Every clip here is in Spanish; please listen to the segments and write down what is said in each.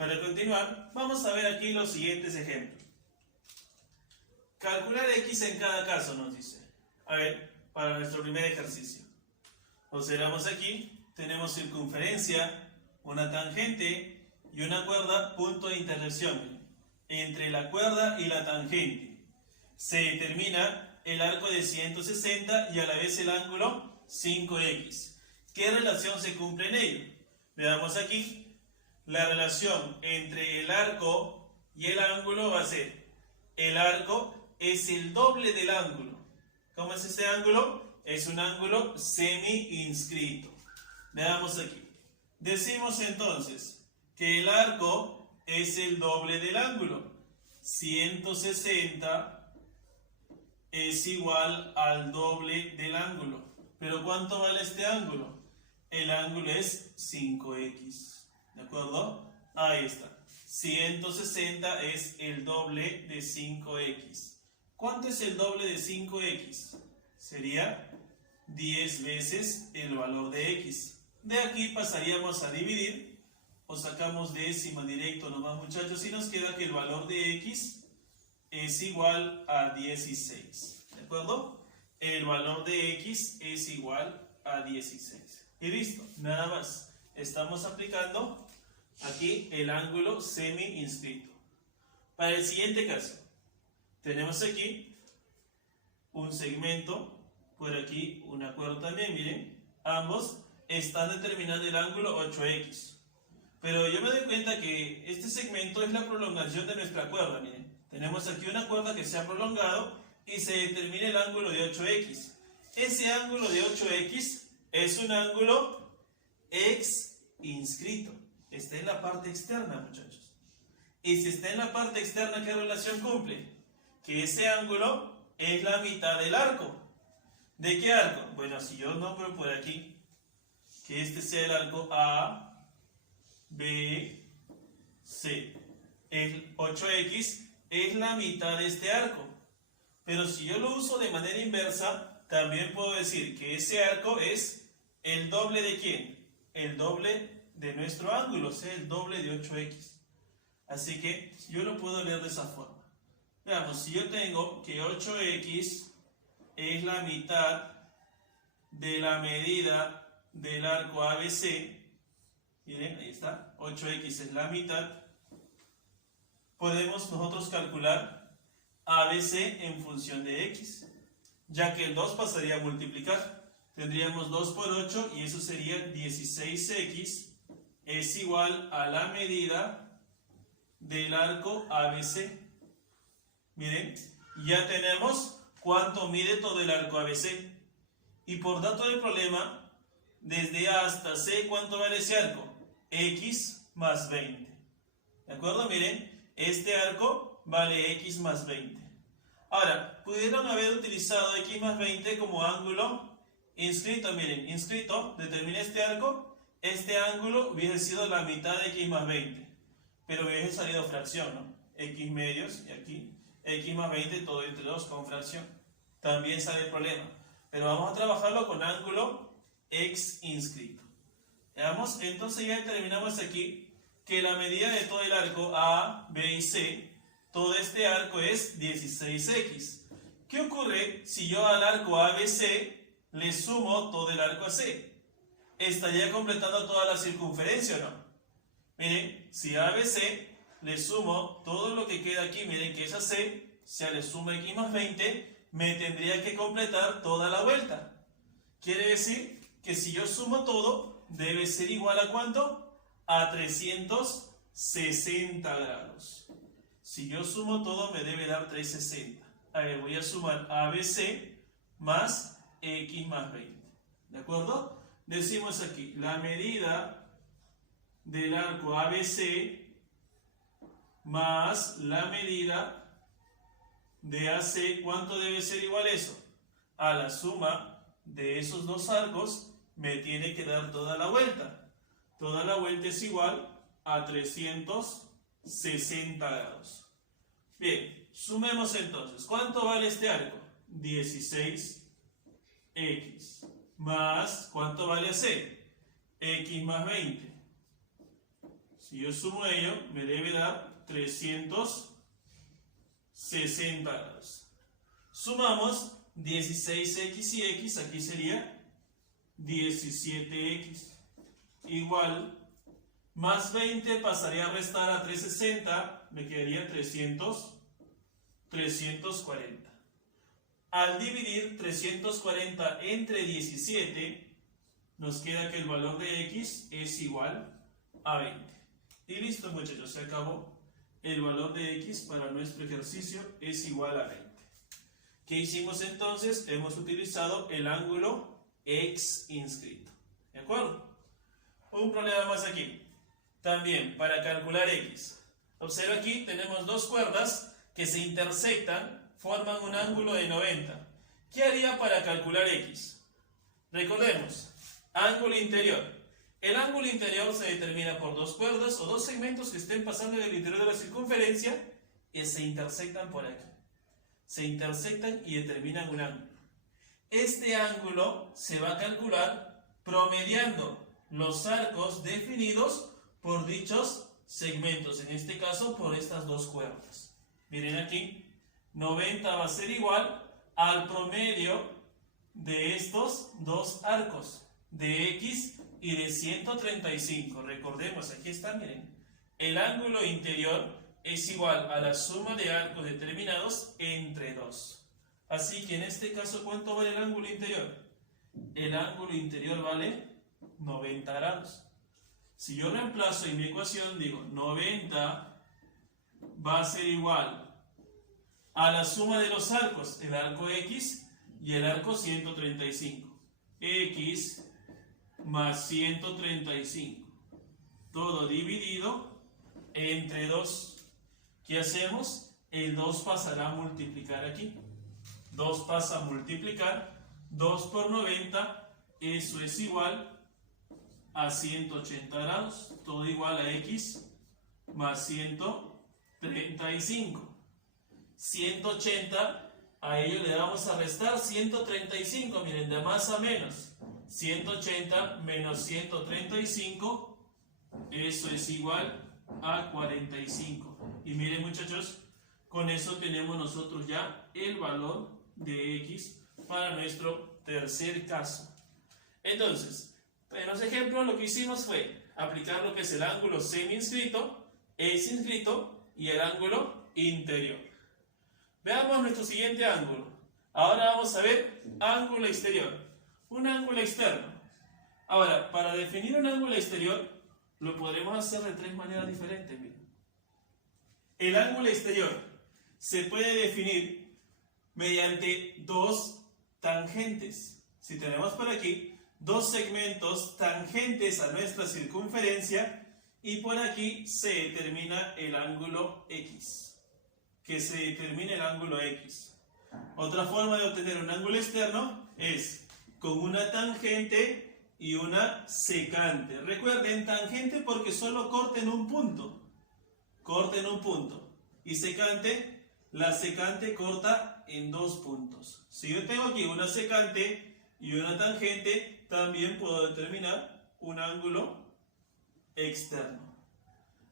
Para continuar, vamos a ver aquí los siguientes ejemplos. Calcular x en cada caso, nos dice. A ver, para nuestro primer ejercicio. Observamos aquí, tenemos circunferencia, una tangente y una cuerda, punto de intersección. Entre la cuerda y la tangente se determina el arco de 160 y a la vez el ángulo 5x. ¿Qué relación se cumple en ello? Veamos aquí. La relación entre el arco y el ángulo va a ser: el arco es el doble del ángulo. ¿Cómo es ese ángulo? Es un ángulo semi-inscrito. Veamos aquí. Decimos entonces que el arco es el doble del ángulo. 160 es igual al doble del ángulo. ¿Pero cuánto vale este ángulo? El ángulo es 5x. ¿De acuerdo? Ahí está. 160 es el doble de 5x. ¿Cuánto es el doble de 5x? Sería 10 veces el valor de x. De aquí pasaríamos a dividir, o sacamos décima directo nomás, muchachos, y nos queda que el valor de x es igual a 16. ¿De acuerdo? El valor de x es igual a 16. Y listo, nada más. Estamos aplicando aquí el ángulo semi-inscrito. Para el siguiente caso, tenemos aquí un segmento, por aquí una cuerda también, miren. Ambos están determinando el ángulo 8x. Pero yo me doy cuenta que este segmento es la prolongación de nuestra cuerda, miren. Tenemos aquí una cuerda que se ha prolongado y se determina el ángulo de 8x. Ese ángulo de 8x es un ángulo inscrito. Está en la parte externa, muchachos. Y si está en la parte externa, ¿qué relación cumple? Que ese ángulo es la mitad del arco. ¿De qué arco? Bueno, si yo nombro por aquí que este sea el arco A, B, C. El 8x es la mitad de este arco. Pero si yo lo uso de manera inversa, también puedo decir que ese arco es el doble ¿de quién? El doble de nuestro ángulo, o sea, el doble de 8x. Así que yo lo puedo leer de esa forma. Veamos, si yo tengo que 8x es la mitad de la medida del arco ABC, miren, ahí está, 8x es la mitad, podemos nosotros calcular ABC en función de x, ya que el 2 pasaría a multiplicar. Tendríamos 2 por 8 y eso sería 16x es igual a la medida del arco ABC. Miren, ya tenemos cuánto mide todo el arco ABC. Y por dato del problema, desde A hasta C, ¿cuánto vale ese arco? X más 20. ¿De acuerdo? Miren, este arco vale X más 20. Ahora, pudieron haber utilizado X más 20 como ángulo inscrito. Miren, inscrito, determina este arco. Este ángulo hubiese sido la mitad de X más 20. Pero hubiese salido fracción, ¿no? X medios y aquí X más 20, todo entre 2 con fracción. También sale el problema. Pero vamos a trabajarlo con ángulo X inscrito. Veamos, entonces ya determinamos aquí que la medida de todo el arco A, B y C, todo este arco es 16x. ¿Qué ocurre si yo al arco ABC le sumo todo el arco AC? ¿Estaría completando toda la circunferencia o no? Miren, si a ABC le sumo todo lo que queda aquí, miren que es AC, si le sumo X más 20, me tendría que completar toda la vuelta. Quiere decir que si yo sumo todo, debe ser igual a ¿cuánto? A 360 grados. Si yo sumo todo, me debe dar 360. A ver, voy a sumar ABC más X más 20. ¿De acuerdo? Decimos aquí, la medida del arco ABC más la medida de AC, ¿cuánto debe ser igual eso? A la suma de esos dos arcos me tiene que dar toda la vuelta. Toda la vuelta es igual a 360 grados. Bien, sumemos entonces. ¿Cuánto vale este arco? 16x más, ¿cuánto vale AC? X más 20. Si yo sumo ello, me debe dar 360 grados. Sumamos 16x y x, aquí sería 17x. Igual, más 20 pasaría a restar a 360, me quedaría 340. Al dividir 340 entre 17, nos queda que el valor de x es igual a 20. Y listo, muchachos, se acabó. El valor de x para nuestro ejercicio es igual a 20. ¿Qué hicimos entonces? Hemos utilizado el ángulo x inscrito. ¿De acuerdo? Un problema más aquí. También, para calcular x. Observa aquí, tenemos dos cuerdas que se intersectan, forman un ángulo de 90. ¿Qué haría para calcular x? Recordemos, ángulo interior. El ángulo interior se determina por dos cuerdas o dos segmentos que estén pasando en el interior de la circunferencia y se intersectan por aquí. Se intersectan y determinan un ángulo. Este ángulo se va a calcular promediando los arcos definidos por dichos segmentos, en este caso por estas dos cuerdas. Miren aquí, 90 va a ser igual al promedio de estos dos arcos, de x y de 135. Recordemos, aquí está, miren, el ángulo interior es igual a la suma de arcos determinados entre 2. Así que en este caso, ¿cuánto vale el ángulo interior? El ángulo interior vale 90 grados. Si yo reemplazo en mi ecuación, digo 90 va a ser igual a la suma de los arcos, el arco x y el arco 135. X más 135. Todo dividido entre 2. ¿Qué hacemos? El 2 pasará a multiplicar aquí. 2 pasa a multiplicar. 2 por 90, eso es igual a 180 grados. Todo igual a x más 135. 180, a ello le vamos a restar 135. Miren, de más a menos. 180 menos 135, eso es igual a 45. Y miren, muchachos, con eso tenemos nosotros ya el valor de x para nuestro tercer caso. Entonces, en los ejemplos lo que hicimos fue aplicar lo que es el ángulo semi-inscrito, x inscrito y el ángulo interior. Veamos nuestro siguiente ángulo. Ahora vamos a ver ángulo exterior. Un ángulo externo. Ahora, para definir un ángulo exterior, lo podremos hacer de tres maneras diferentes. Miren. El ángulo exterior se puede definir mediante dos tangentes. Si tenemos por aquí dos segmentos tangentes a nuestra circunferencia y por aquí se determina el ángulo x. Que se determine el ángulo x. Otra forma de obtener un ángulo externo es con una tangente y una secante. Recuerden, tangente porque solo corten un punto. Corten un punto. Y secante, la secante corta en dos puntos. Si yo tengo aquí una secante y una tangente, también puedo determinar un ángulo externo.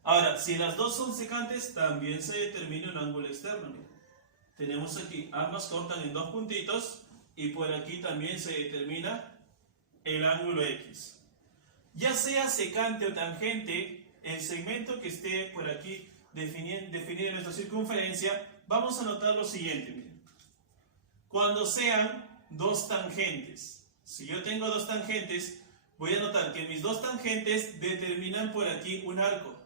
Ahora, si las dos son secantes, también se determina un ángulo externo. Mira. Tenemos aquí, ambas cortan en dos puntitos y por aquí también se determina el ángulo x. Ya sea secante o tangente, el segmento que esté por aquí definido en nuestra circunferencia, vamos a notar lo siguiente. Miren. Cuando sean dos tangentes, si yo tengo dos tangentes, voy a notar que mis dos tangentes determinan por aquí un arco.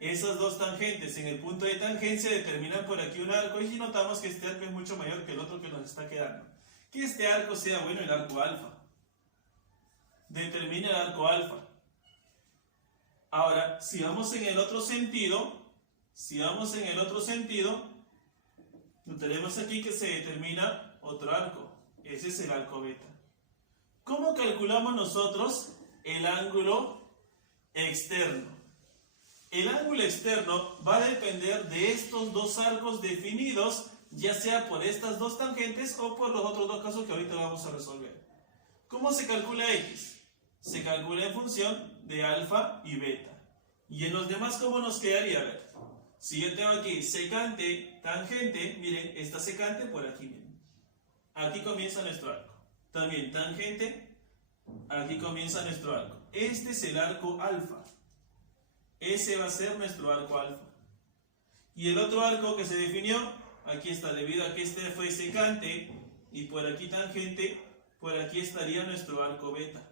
Esas dos tangentes en el punto de tangencia determinan por aquí un arco y notamos que este arco es mucho mayor que el otro que nos está quedando. Que este arco sea, bueno, el arco alfa. Determina el arco alfa. Ahora, si vamos en el otro sentido, notaremos aquí que se determina otro arco. Ese es el arco beta. ¿Cómo calculamos nosotros el ángulo externo? El ángulo externo va a depender de estos dos arcos definidos, ya sea por estas dos tangentes o por los otros dos casos que ahorita vamos a resolver. ¿Cómo se calcula x? Se calcula en función de alfa y beta. Y en los demás, ¿cómo nos quedaría? A ver, si yo tengo aquí secante, tangente, miren, esta secante por aquí, miren. Aquí comienza nuestro arco. También tangente, aquí comienza nuestro arco. Este es el arco alfa. Ese va a ser nuestro arco alfa. Y el otro arco que se definió, aquí está, debido a que este fue secante y por aquí tangente, por aquí estaría nuestro arco beta.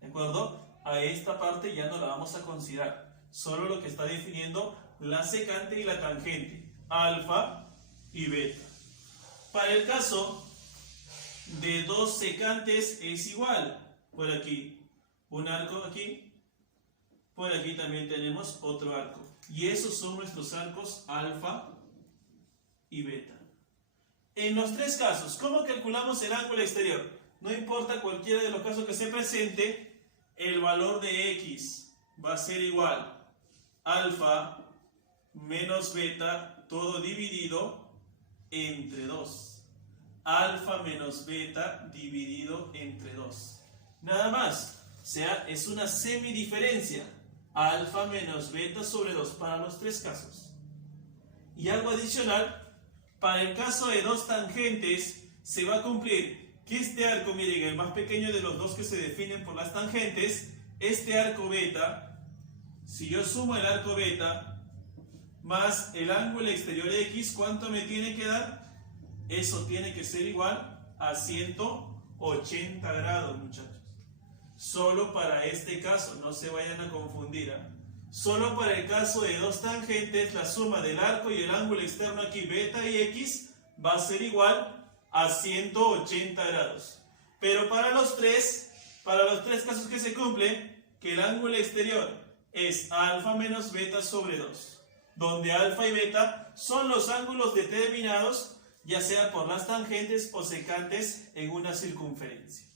¿De acuerdo? A esta parte ya no la vamos a considerar. Solo lo que está definiendo la secante y la tangente, alfa y beta. Para el caso de dos secantes es igual. Por aquí, un arco aquí. Por aquí también tenemos otro arco. Y esos son nuestros arcos alfa y beta. En los tres casos, ¿cómo calculamos el ángulo exterior? No importa cualquiera de los casos que se presente, el valor de x va a ser igual alfa menos beta, todo dividido entre 2. Alfa menos beta dividido entre 2. Nada más. O sea, es una semidiferencia. Alfa menos beta sobre 2 para los tres casos. Y algo adicional, para el caso de dos tangentes, se va a cumplir que este arco, miren, el más pequeño de los dos que se definen por las tangentes, este arco beta, si yo sumo el arco beta más el ángulo exterior x, ¿cuánto me tiene que dar? Eso tiene que ser igual a 180 grados, muchachos. Solo para este caso, no se vayan a confundir. Solo para el caso de dos tangentes, la suma del arco y el ángulo externo aquí, beta y x, va a ser igual a 180 grados. Pero para los tres casos que se cumplen, que el ángulo exterior es alfa menos beta sobre 2, donde alfa y beta son los ángulos determinados, ya sea por las tangentes o secantes en una circunferencia.